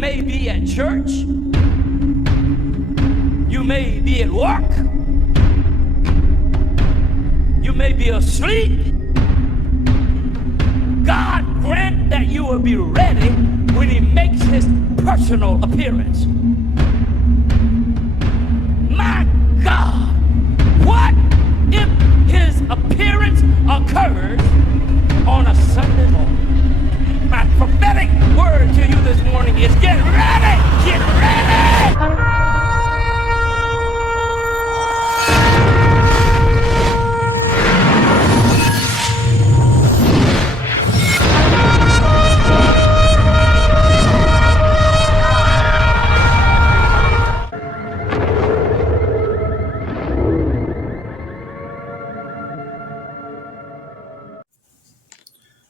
may be at church. You may be at work. You may be asleep. God grant that you will be ready when he makes his personal appearance. My God, what if his appearance occurs on a Sunday morning? My prophetic word to you this morning is get ready! Get ready!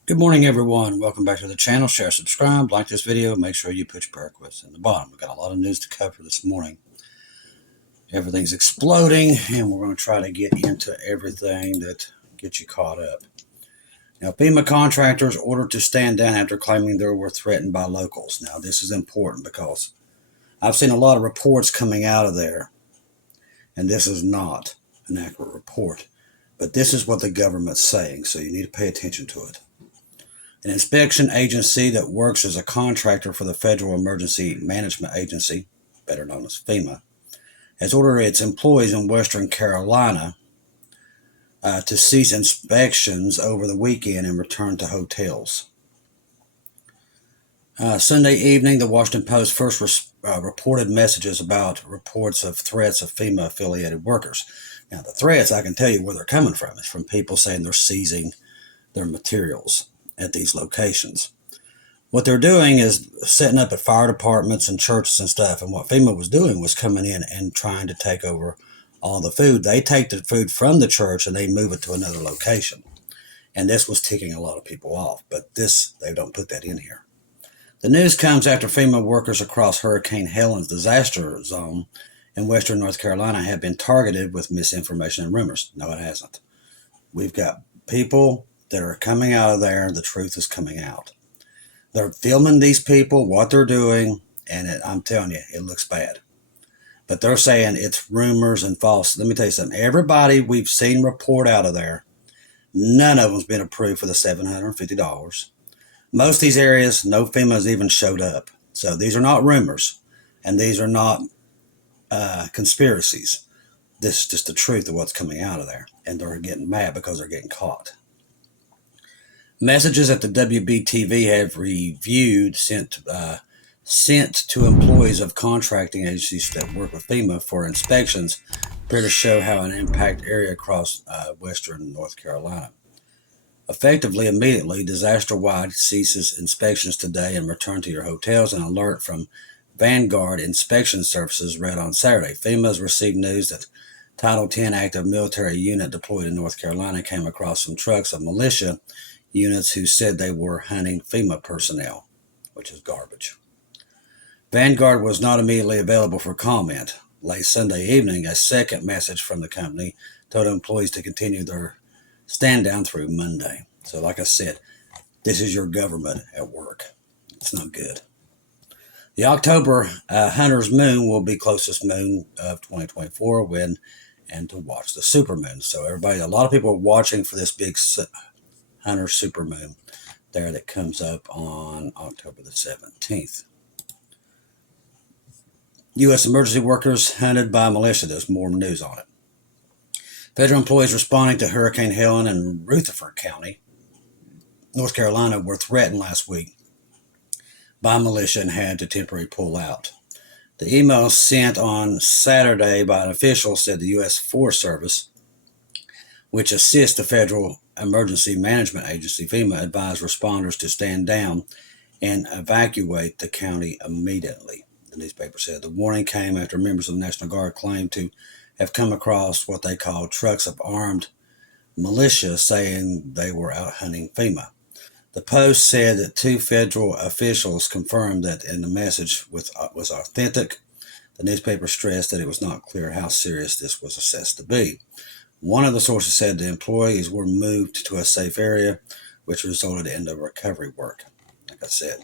Good morning, everyone. Welcome back to the channel. Share, subscribe, like this video. Make sure you put your prayer requests in the bottom. We've got a lot of news to cover this morning. Everything's exploding, and we're going to try to get into everything that gets you caught up. Now, FEMA contractors ordered to stand down after claiming they were threatened by locals. Now, this is important because I've seen a lot of reports coming out of there, and this is not an accurate report. But this is what the government's saying, so you need to pay attention to it. An inspection agency that works as a contractor for the Federal Emergency Management Agency, better known as FEMA, has ordered its employees in Western Carolina to cease inspections over the weekend and return to hotels. Sunday evening, the Washington Post first reported messages about reports of threats of FEMA-affiliated workers. Now, the threats, I can tell you where they're coming from. It's from people saying they're seizing their materials at these locations. What they're doing is setting up at fire departments and churches and stuff. And what FEMA was doing was coming in and trying to take over all the food. They take the food from the church and they move it to another location. And this was ticking a lot of people off. But this, they don't put that in here. The news comes after FEMA workers across Hurricane Helen's disaster zone in western North Carolina have been targeted with misinformation and rumors. No, it hasn't. We've got people that are coming out of there, the truth is coming out. They're filming these people, what they're doing, and I'm telling you, it looks bad. But they're saying it's rumors and false. Let me tell you something. Everybody we've seen report out of there, none of them's been approved for the $750. Most of these areas, no FEMA's even showed up. So these are not rumors, and these are not conspiracies. This is just the truth of what's coming out of there. And they're getting mad because they're getting caught. Messages that the WB-TV have reviewed sent to employees of contracting agencies that work with FEMA for inspections appear to show how an impact area across western North Carolina. Effectively, immediately, disaster-wide ceases inspections today and return to your hotels. An alert from Vanguard Inspection Services read on Saturday. FEMA has received news that Title 10 active military unit deployed in North Carolina came across some trucks of militia units who said they were hunting FEMA personnel, which is garbage. Vanguard was not immediately available for comment. Late Sunday evening, a second message from the company told employees to continue their stand down through Monday. So like I said, this is your government at work. It's not good. The October Hunter's Moon will be closest moon of 2024 when and to watch the supermoon. So everybody, a lot of people are watching for this big Hunter supermoon there that comes up on October the 17th. U.S. emergency workers hunted by militia. There's more news on it. Federal employees responding to Hurricane Helen in Rutherford County, North Carolina, were threatened last week by militia and had to temporarily pull out. The email sent on Saturday by an official said the U.S. Forest Service, which assists the Federal Emergency Management Agency, FEMA, advised responders to stand down and evacuate the county immediately. The newspaper said the warning came after members of the National Guard claimed to have come across what they call trucks of armed militia saying they were out hunting FEMA. The Post said that two federal officials confirmed that the message was authentic. The newspaper stressed that it was not clear how serious this was assessed to be. One of the sources said the employees were moved to a safe area, which resulted in the recovery work. Like I said,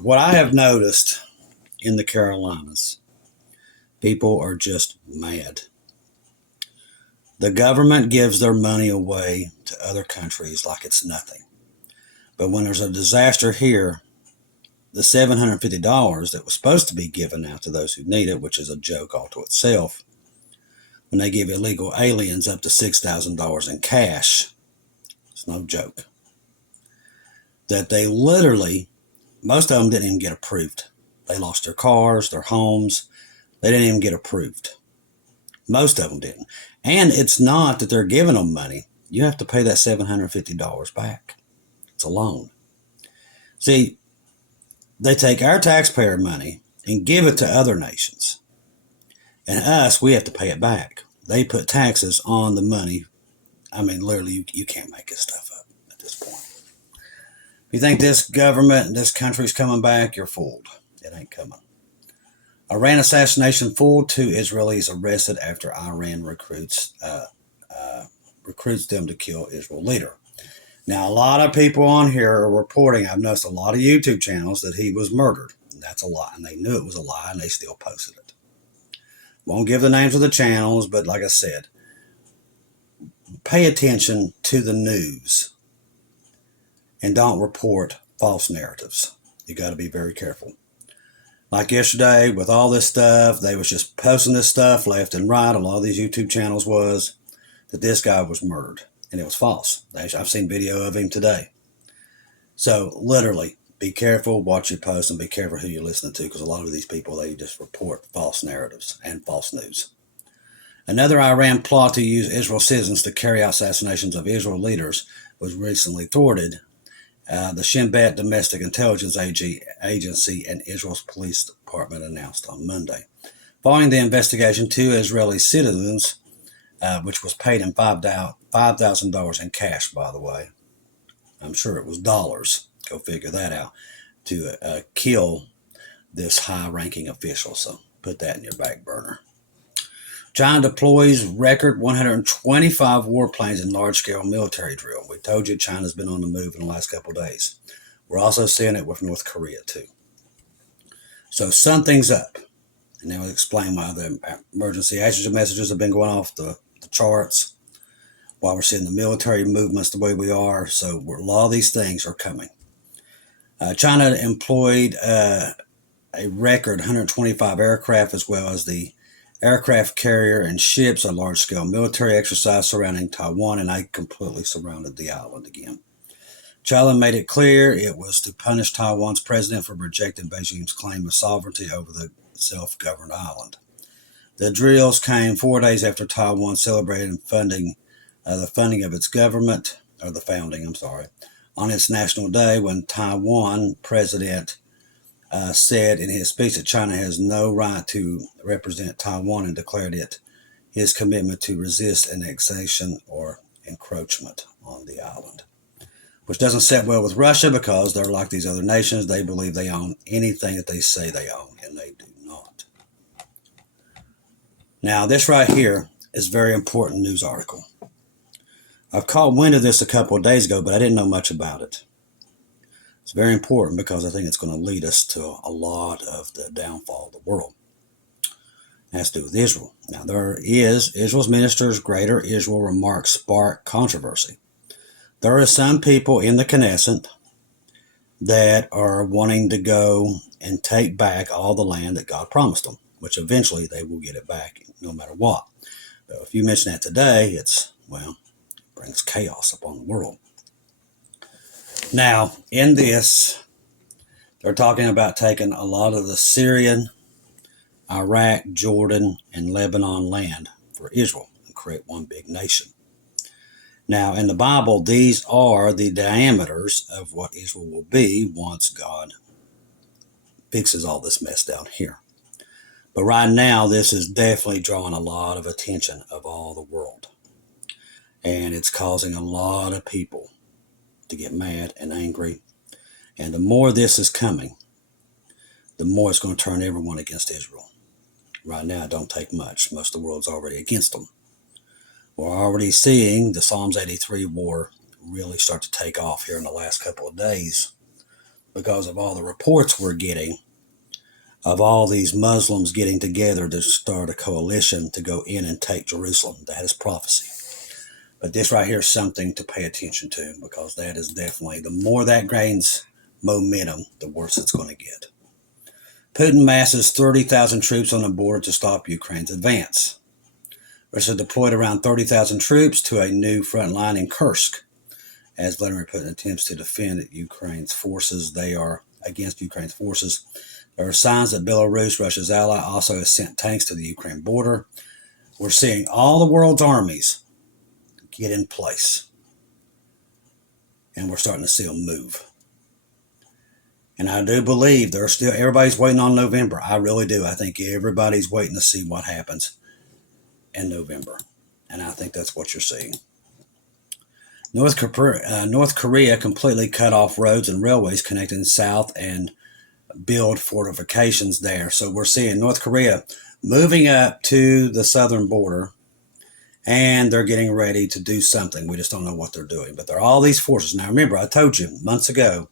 what I have noticed in the Carolinas, people are just mad. The government gives their money away to other countries like it's nothing. But when there's a disaster here, the $750 that was supposed to be given out to those who need it, which is a joke all to itself, when they give illegal aliens up to $6,000 in cash, it's no joke. That they literally, most of them didn't even get approved. They lost their cars, their homes. They didn't even get approved. Most of them didn't. And it's not that they're giving them money. You have to pay that $750 back. It's a loan. See, they take our taxpayer money and give it to other nations. And us, we have to pay it back. They put taxes on the money. I mean, literally, you can't make this stuff up at this point. If you think this government and this country's coming back, you're fooled. It ain't coming. Iran assassination fool. 2 Israelis arrested after Iran recruits them to kill Israel leader. Now, a lot of people on here are reporting, I've noticed a lot of YouTube channels, that he was murdered. That's a lie, and they knew it was a lie, and they still posted it. Won't give the names of the channels, but like I said, pay attention to the news and don't report false narratives. You got to be very careful. Like yesterday, with all this stuff, they was just posting this stuff left and right. A lot of these YouTube channels was that this guy was murdered, and it was false. I've seen video of him today. So literally, be careful what you post and be careful who you're listening to, because a lot of these people, they just report false narratives and false news. Another Iran plot to use Israel citizens to carry out assassinations of Israel leaders was recently thwarted. The Shin Bet Domestic Intelligence Agency and Israel's police department announced on Monday. Following the investigation, 2 Israeli citizens, which was paid in $5,000 in cash, by the way. I'm sure it was dollars. Go figure that out. To kill this high-ranking official. So put that in your back burner. China deploys record 125 warplanes in large-scale military drill. We told you China's been on the move in the last couple of days. We're also seeing it with North Korea, too. So something's up. And then we'll explain why the emergency oxygen messages have been going off the charts, why we're seeing the military movements the way we are. So a lot of these things are coming. China employed a record 125 aircraft, as well as the aircraft carrier and ships, a large-scale military exercise surrounding Taiwan, and they completely surrounded the island again. China made it clear it was to punish Taiwan's president for rejecting Beijing's claim of sovereignty over the self-governed island. The drills came 4 days after Taiwan celebrated the founding of its government, or the founding, on its National Day, when Taiwan President said in his speech that China has no right to represent Taiwan, and declared it his commitment to resist annexation or encroachment on the island. Which doesn't sit well with Russia, because they're like these other nations. They believe they own anything that they say they own, and they do not. Now, this right here is a very important news article. I've caught wind of this a couple of days ago, but I didn't know much about it. It's very important because I think it's going to lead us to a lot of the downfall of the world. It has to do with Israel. Now, there is Israel's minister's Greater Israel remarks spark controversy. There are some people in the Knesset that are wanting to go and take back all the land that God promised them, which eventually they will get it back no matter what. But if you mention that today, brings chaos upon the world. Now, in this, they're talking about taking a lot of the Syrian, Iraq, Jordan, and Lebanon land for Israel and create one big nation. Now, in the Bible, these are the diameters of what Israel will be once God fixes all this mess down here. But right now, this is definitely drawing a lot of attention of all the world. And it's causing a lot of people to get mad and angry. And the more this is coming, the more it's going to turn everyone against Israel. Right now, it don't take much. Most of the world's already against them. We're already seeing the Psalms 83 war really start to take off here in the last couple of days. because of all the reports we're getting of all these Muslims getting together to start a coalition to go in and take Jerusalem. That is prophecy. But this right here is something to pay attention to, because that is definitely, the more that gains momentum, the worse it's going to get. Putin masses 30,000 troops on the border to stop Ukraine's advance. Russia deployed around 30,000 troops to a new front line in Kursk, as Vladimir Putin attempts to defend Ukraine's forces. They are against Ukraine's forces. There are signs that Belarus, Russia's ally, also has sent tanks to the Ukraine border. We're seeing all the world's armies get in place, and we're starting to see them move. And I do believe everybody's waiting on November. I really do. I think everybody's waiting to see what happens in November, and I think that's what you're seeing. North Korea completely cut off roads and railways connecting south and build fortifications there. So we're seeing North Korea moving up to the southern border, and they're getting ready to do something. We just don't know what they're doing. But there are all these forces. Now remember, I told you months ago,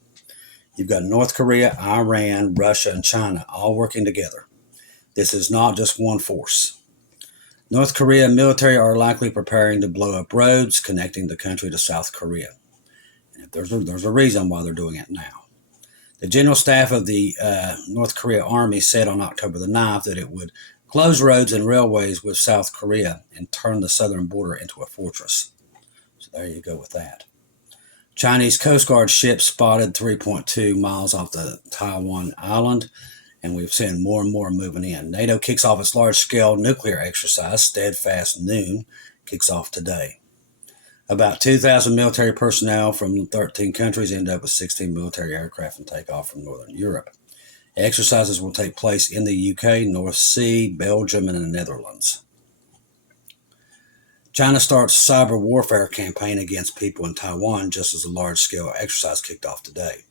you've got North Korea, Iran, Russia, and China all working together. This is not just one force. North Korea military are likely preparing to blow up roads connecting the country to South Korea. And there's a reason why they're doing it now. The General Staff of the North Korea Army said on October the 9th that it would close roads and railways with South Korea and turn the southern border into a fortress. So there you go with that. Chinese Coast Guard ships spotted 3.2 miles off the Taiwan island, and we've seen more and more moving in. NATO kicks off its large-scale nuclear exercise. Steadfast Noon kicks off today. About 2,000 military personnel from 13 countries end up with 16 military aircraft and take off from Northern Europe. Exercises will take place in the UK, North Sea, Belgium, and the Netherlands. China starts cyber warfare campaign against people in Taiwan just as a large-scale exercise kicked off today.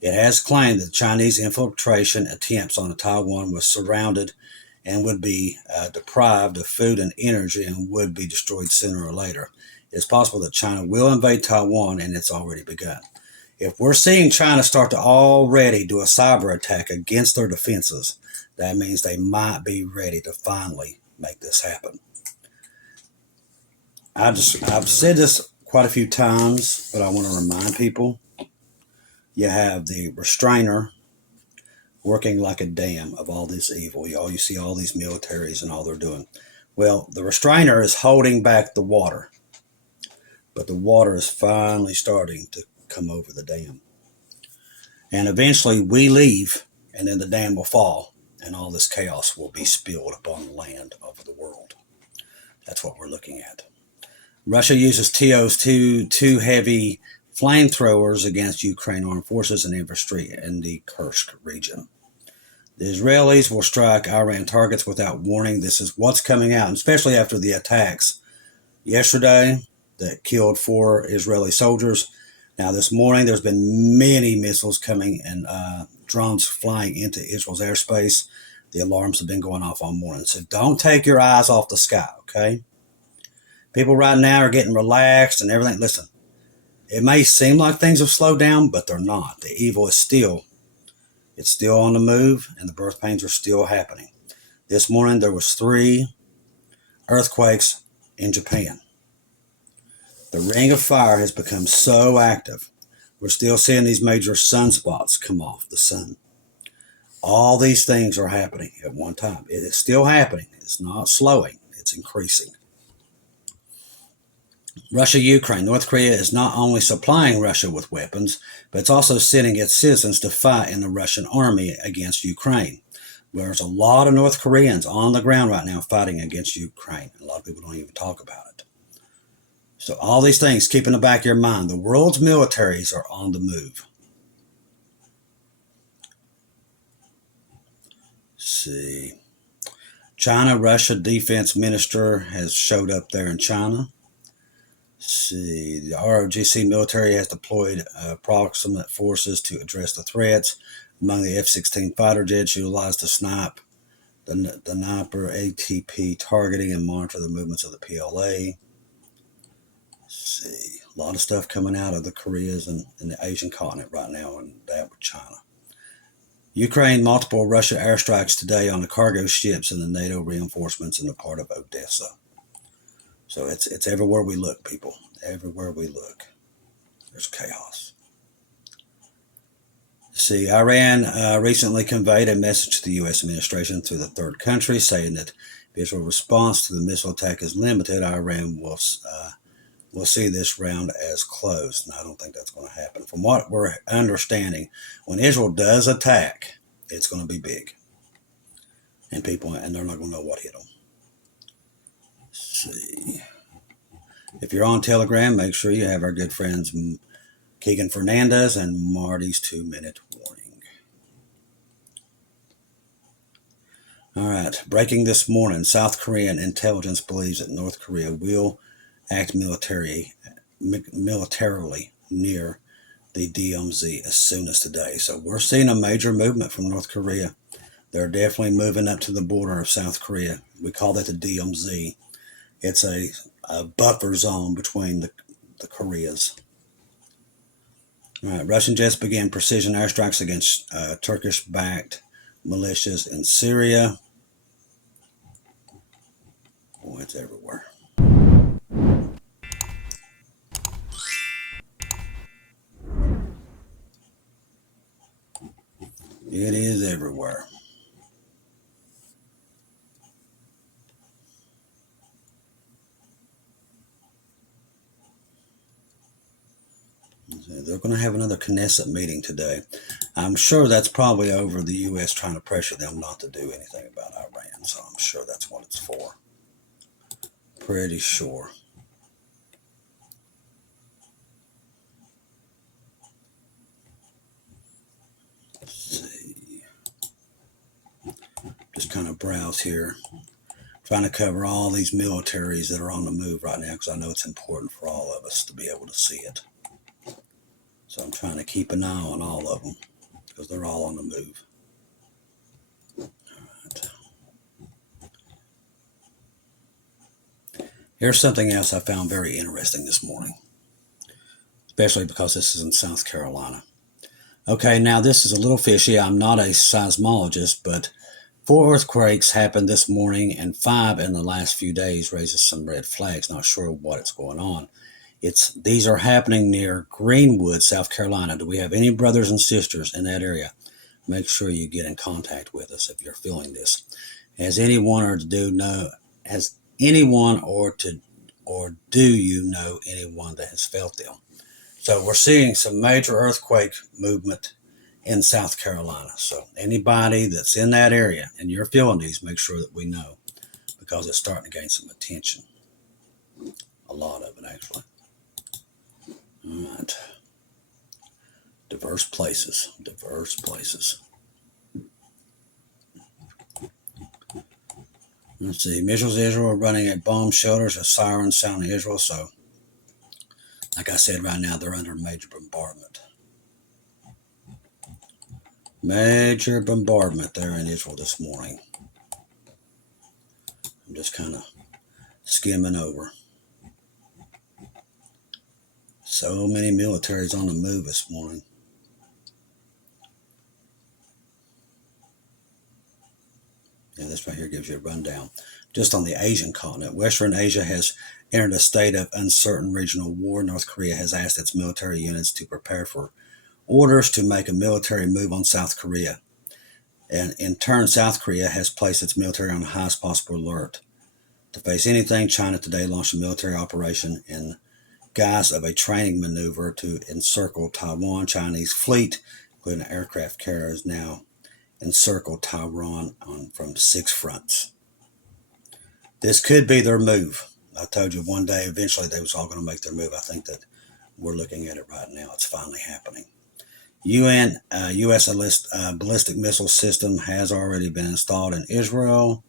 It has claimed that Chinese infiltration attempts on Taiwan was surrounded and would be deprived of food and energy and would be destroyed sooner or later. It's possible that China will invade Taiwan, and it's already begun. If we're seeing China start to already do a cyber attack against their defenses, that means they might be ready to finally make this happen. I've said this quite a few times, but I want to remind people, you have the restrainer working like a dam of all this evil. You see all these militaries and all they're doing. Well, the restrainer is holding back the water, but the water is finally starting to come over the dam. And eventually we leave, and then the dam will fall, and all this chaos will be spilled upon the land of the world. That's what we're looking at. Russia uses TOS-2 heavy flamethrowers against Ukraine armed forces and infantry in the Kursk region. The Israelis will strike Iran targets without warning. This is what's coming out, especially after the attacks yesterday that killed 4 Israeli soldiers. Now this morning there's been many missiles coming and drones flying into Israel's airspace. The alarms have been going off all morning. So don't take your eyes off the sky, okay? People right now are getting relaxed and everything. Listen, it may seem like things have slowed down, but they're not. The evil is still on the move, and the birth pains are still happening. This morning there was 3 earthquakes in Japan. The ring of fire has become so active. We're still seeing these major sunspots come off the sun. All these things are happening at one time. It is still happening. It's not slowing. It's increasing. Russia, Ukraine. North Korea is not only supplying Russia with weapons, but it's also sending its citizens to fight in the Russian army against Ukraine. There's a lot of North Koreans on the ground right now fighting against Ukraine. A lot of people don't even talk about it. So all these things, keep in the back of your mind. The world's militaries are on the move. Let's see. China, Russia defense minister has showed up there in China. Let's see. The ROGC military has deployed approximate forces to address the threats. Among the F-16 fighter jets utilized to snipe the Sniper ATP targeting and monitor the movements of the PLA. See, A lot of stuff coming out of the Koreas and the Asian continent right now, and that with China. Ukraine, multiple Russia airstrikes today on the cargo ships and the NATO reinforcements in the part of Odessa. So it's everywhere we look, people. Everywhere we look, there's chaos. See, Iran recently conveyed a message to the U.S. administration through the third country, saying that if Israel's response to the missile attack is limited, Iran will see this round as closed. And I don't think that's going to happen. From what we're understanding, when Israel does attack, it's going to be big. And they're not going to know what hit them. Let's see. If you're on Telegram, make sure you have our good friends Keegan Fernandez and Marty's 2-minute warning. All right, breaking this morning, South Korean intelligence believes that North Korea will act militarily near the DMZ as soon as today. So we're seeing a major movement from North Korea. They're definitely moving up to the border of South Korea. We call that the DMZ. It's a buffer zone between the Koreas. All right, Russian jets began precision airstrikes against Turkish-backed militias in Syria. Boy, it's everywhere. It is everywhere. They're going to have another Knesset meeting today. I'm sure that's probably over the U.S. trying to pressure them not to do anything about Iran. So I'm sure that's what it's for. Pretty sure. Let's see. Just kind of browse here. Trying to cover all these militaries that are on the move right now because I know it's important for all of us to be able to see it. So I'm trying to keep an eye on all of them because they're all on the move. All right. Here's something else I found very interesting this morning, especially because this is in South Carolina. Okay, now this is a little fishy. I'm not a seismologist, but 4 earthquakes happened this morning and 5 in the last few days raises some red flags. Not sure what's going on. These are happening near Greenwood, South Carolina. Do we have any brothers and sisters in that area? Make sure you get in contact with us if you're feeling this. Has anyone or do you know anyone that has felt them? So we're seeing some major earthquake movement in South Carolina. So anybody that's in that area and you're feeling these, make sure that we know because it's starting to gain some attention. A lot of it, actually. All right. Diverse places. Let's see. Missiles Israel are running at bomb shelters, a siren sounding Israel. So, like I said, right now they're under major bombardment. Major bombardment there in Israel this morning. I'm just kind of skimming over. So many militaries on the move this morning. Yeah, this right here gives you a rundown. Just on the Asian continent, Western Asia has entered a state of uncertain regional war. North Korea has asked its military units to prepare for orders to make a military move on South Korea. And in turn, South Korea has placed its military on the highest possible alert. To face anything, China today launched a military operation in guise of a training maneuver to encircle Taiwan. Chinese fleet, including aircraft carriers, now encircle Taiwan from 6 fronts. This could be their move. I told you one day, eventually, they was all going to make their move. I think that we're looking at it right now. It's finally happening. U.S. ballistic missile system has already been installed in Israel.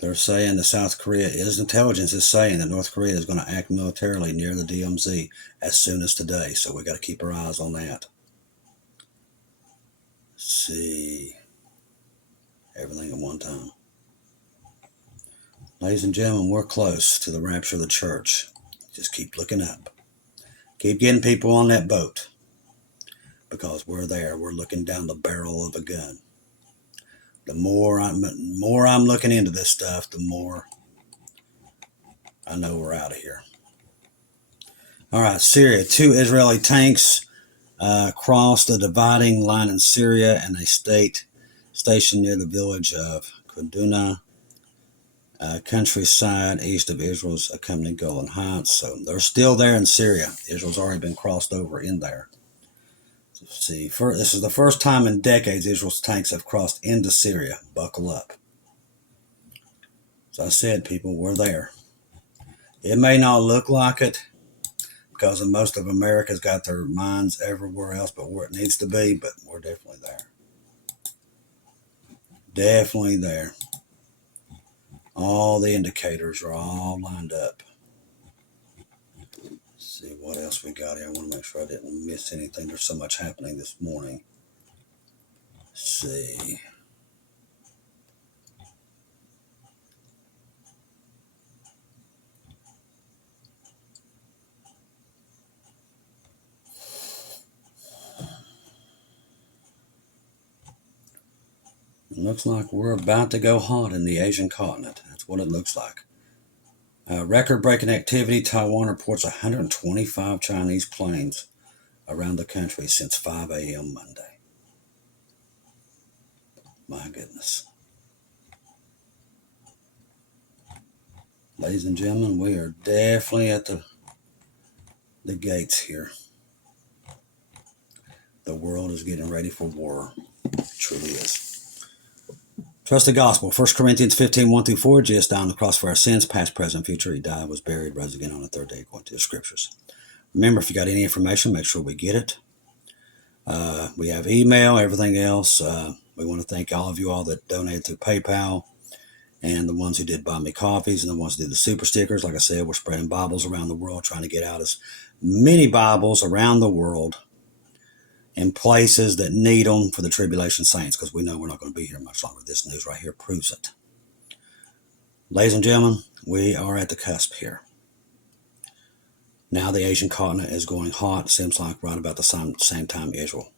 They're saying the South Korea intelligence is saying that North Korea is going to act militarily near the DMZ as soon as today. So we got to keep our eyes on that. Let's see. Everything at one time. Ladies and gentlemen, we're close to the rapture of the church. Just keep looking up. Keep getting people on that boat. Because we're there. We're looking down the barrel of a gun. The more I'm looking into this stuff, the more I know we're out of here. All right, Syria. 2 Israeli tanks crossed the dividing line in Syria, and they stationed near the village of Kaduna, countryside east of Israel's accompanying Golan Heights. So they're still there in Syria. Israel's already been crossed over in there. Let's see, this is the first time in decades Israel's tanks have crossed into Syria. Buckle up. As I said, people, we're there. It may not look like it because most of America's got their minds everywhere else but where it needs to be, but we're definitely there. Definitely there. All the indicators are all lined up. Let's see what else we got here. I want to make sure I didn't miss anything. There's so much happening this morning. Let's see. It looks like we're about to go hot in the Asian continent. That's what it looks like. Record-breaking activity. Taiwan reports 125 Chinese planes around the country since 5 a.m. Monday. My goodness. Ladies and gentlemen, we are definitely at the gates here. The world is getting ready for war. It truly is. Trust the gospel. 1 Corinthians 15, 1-4. Jesus died on the cross for our sins, past, present, future. He died, was buried, rose again on the third day, according to the scriptures. Remember, if you got any information, make sure we get it. We have email, everything else. We want to thank all of you all that donated through PayPal, and the ones who did buy me coffees, and the ones who did the super stickers. Like I said, we're spreading Bibles around the world, trying to get out as many Bibles around the world in places that need them for the tribulation saints, because we know we're not going to be here much longer. This news right here proves it. Ladies and gentlemen, we are at the cusp here. Now the Asian continent is going hot. Seems like right about the same time Israel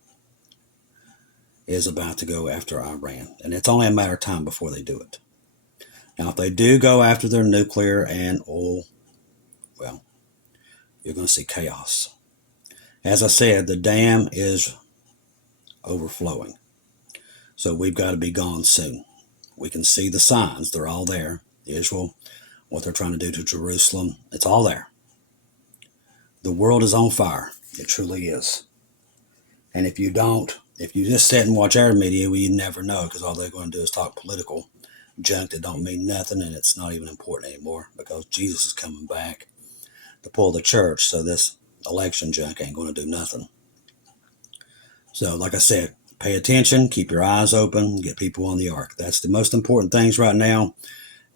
is about to go after Iran. And it's only a matter of time before they do it. Now, if they do go after their nuclear and oil, well, you're going to see chaos. As I said, the dam is overflowing. So we've got to be gone soon. We can see the signs. They're all there. Israel, what they're trying to do to Jerusalem, it's all there. The world is on fire. It truly is. And if you just sit and watch our media, well, you never know, because all they're going to do is talk political junk that don't mean nothing, and it's not even important anymore, because Jesus is coming back to pull the church. So this election junk ain't going to do nothing. So like I said, pay attention, keep your eyes open, get people on the ark. That's the most important things right now.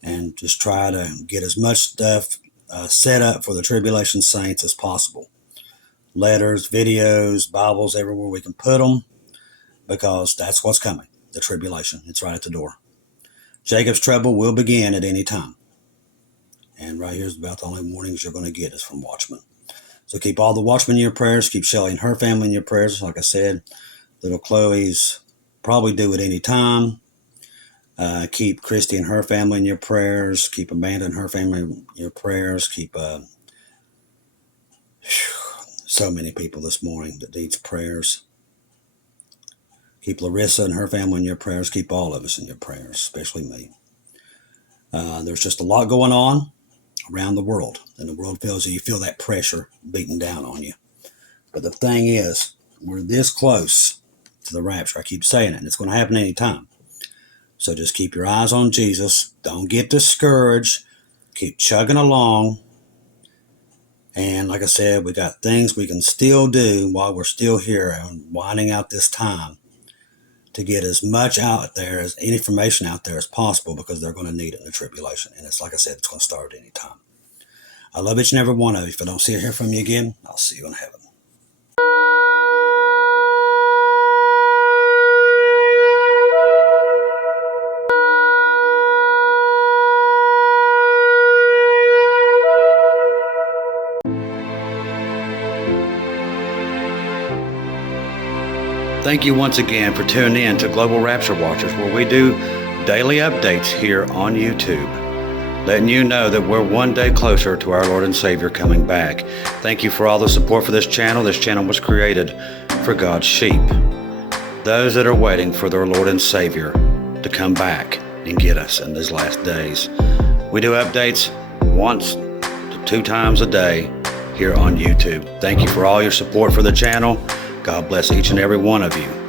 And just try to get as much stuff set up for the tribulation saints as possible. Letters, videos, Bibles, everywhere we can put them, because that's what's coming. The tribulation. It's right at the door. Jacob's trouble will begin at any time. And right here's about the only warnings you're going to get is from Watchmen. So keep all the Watchmen in your prayers. Keep Shelly and her family in your prayers. Like I said, little Chloe's probably due at any time. Keep Christy and her family in your prayers. Keep Amanda and her family in your prayers. Keep so many people this morning that needs prayers. Keep Larissa and her family in your prayers. Keep all of us in your prayers, especially me. There's just a lot going on around the world, and the world feels that you feel that pressure beating down on you. But the thing is, we're this close to the rapture. I keep saying it, and it's going to happen any time. So just keep your eyes on Jesus. Don't get discouraged. Keep chugging along. And like I said, we got things we can still do while we're still here and winding out this time to get as much out there, as information out there as possible, because they're going to need it in the tribulation. And it's like I said, it's going to start at any time. I love each and every one of you. If I don't see or hear from you again, I'll see you in heaven. Thank you once again for tuning in to Global Rapture Watchers, where we do daily updates here on YouTube, letting you know that we're one day closer to our Lord and Savior coming back. Thank you for all the support for this channel. This channel was created for God's sheep, those that are waiting for their Lord and Savior to come back and get us in these last days. We do updates once to 2 times a day here on YouTube. Thank you for all your support for the channel. God bless each and every one of you.